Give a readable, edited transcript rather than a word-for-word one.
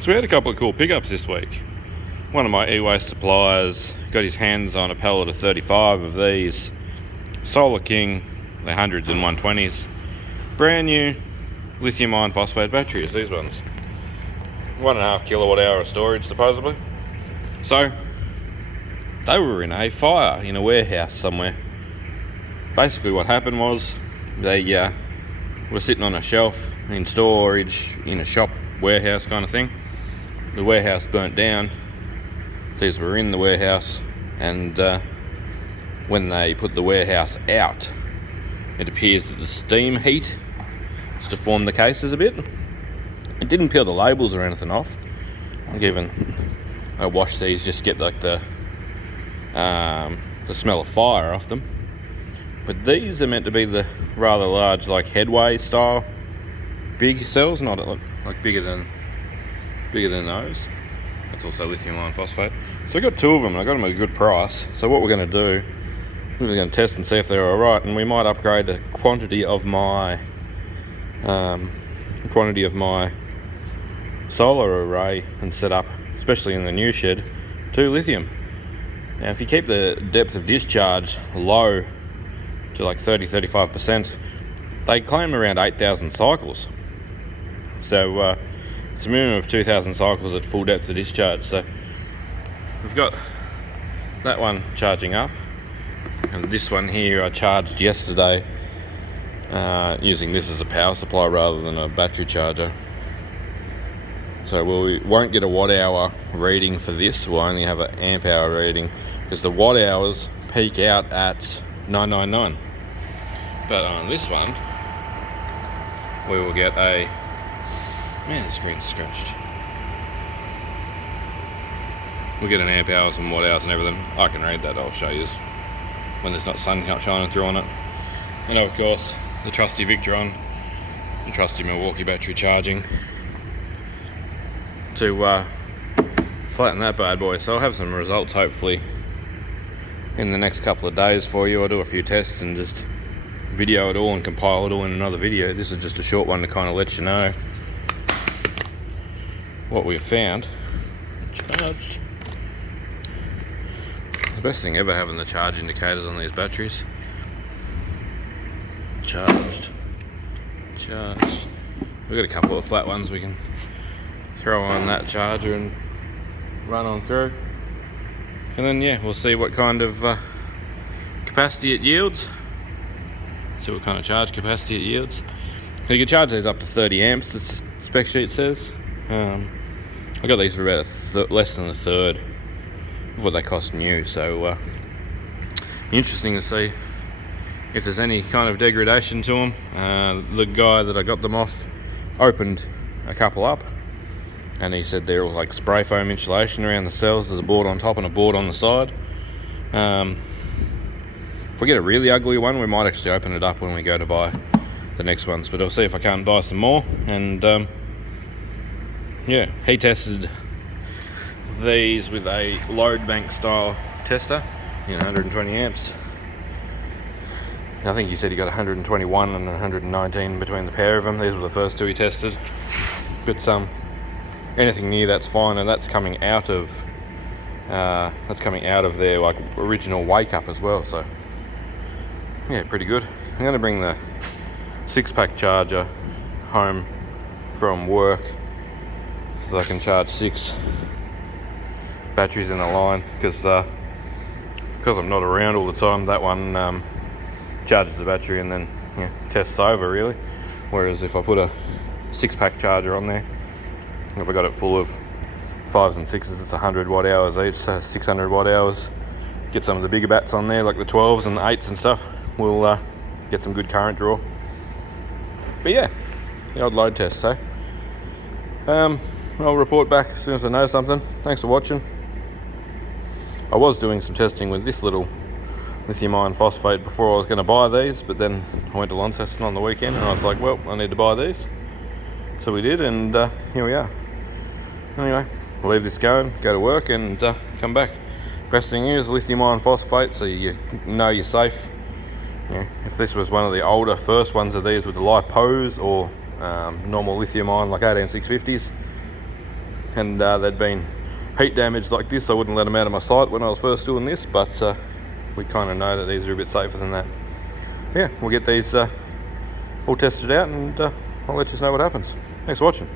So we had a couple of cool pickups this week. One of my e-waste suppliers got his hands on a pallet of 35 of these solarking, the 100s and 120s, brand new lithium iron phosphate batteries, these ones. 1.5 kilowatt hour of storage supposedly. So they were in a fire in a warehouse somewhere. Basically what happened was they were sitting on a shelf in storage in a shop warehouse kind of thing. The warehouse burnt down. These were in the warehouse, and when they put the warehouse out, it appears that the steam heat has deformed the cases a bit. It didn't peel the labels or anything off. I wash these just to get like the smell of fire off them. But these are meant to be the rather large, like headway style big cells, not like bigger than those. That's also lithium iron phosphate. So I got 2 of them and I got them at a good price. So what we're going to do is we're going to test and see if they're alright, and we might upgrade the quantity of my solar array and set up, especially in the new shed, to lithium. Now if you keep the depth of discharge low to like 30-35%, they claim around 8,000 cycles. So it's a minimum of 2,000 cycles at full depth of discharge. So we've got that one charging up, and this one here I charged yesterday using this as a power supply rather than a battery charger. So we won't get a watt hour reading for this, we'll only have an amp hour reading, because the watt hours peak out at 999. But on this one we will get a... Man, the screen's scratched. We'll get an amp hours and watt hours and everything. I can read that, I'll show you when there's not sun shining through on it. And of course, the trusty Victron and trusty Milwaukee battery charging to flatten that bad boy. So I'll have some results hopefully in the next couple of days for you. I'll do a few tests and just video it all and compile it all in another video. This is just a short one to kind of let you know what we've found. Charged. The best thing ever, having the charge indicators on these batteries. Charged. We've got a couple of flat ones we can throw on that charger and run on through. And then yeah, we'll see what kind of capacity it yields. See what kind of charge capacity it yields. So you can charge these up to 30 amps, the spec sheet says. I got these for about less than a third of what they cost new, so interesting to see if there's any kind of degradation to them. The guy that I got them off opened a couple up, and he said there was like spray foam insulation around the cells. There's a board on top and a board on the side. If we get a really ugly one, we might actually open it up when we go to buy the next ones, but I'll see if I can't buy some more. And yeah, he tested these with a load bank style tester, 120 amps. I think he said he got 121 and 119 between the pair of them. These were the first 2 he tested. But anything near that's fine, and that's coming out of their like original wake up as well. So yeah, pretty good. I'm going to bring the 6-pack charger home from work so I can charge 6 batteries in the line, because I'm not around all the time. That one charges the battery and then tests over really, whereas if I put a 6-pack charger on there, if I got it full of 5s and 6s, it's 100 watt hours each, so 600 watt hours. Get some of the bigger bats on there like the 12s and the 8s and stuff, we'll get some good current draw. But yeah, the odd load test. So I'll report back as soon as I know something. Thanks for watching. I was doing some testing with this little lithium iron phosphate before I was going to buy these, but then I went to Launceston on the weekend and I was like, well, I need to buy these. So we did, and here we are. Anyway, I'll leave this going, go to work and come back. Best thing is lithium iron phosphate, so you know you're safe. If this was one of the older first ones of these with the lipos or normal lithium ion like 18650s, and they'd been heat damaged like this, I wouldn't let them out of my sight when I was first doing this, but we kind of know that these are a bit safer than that. Yeah, we'll get these all tested out, and I'll let you know what happens. Thanks for watching.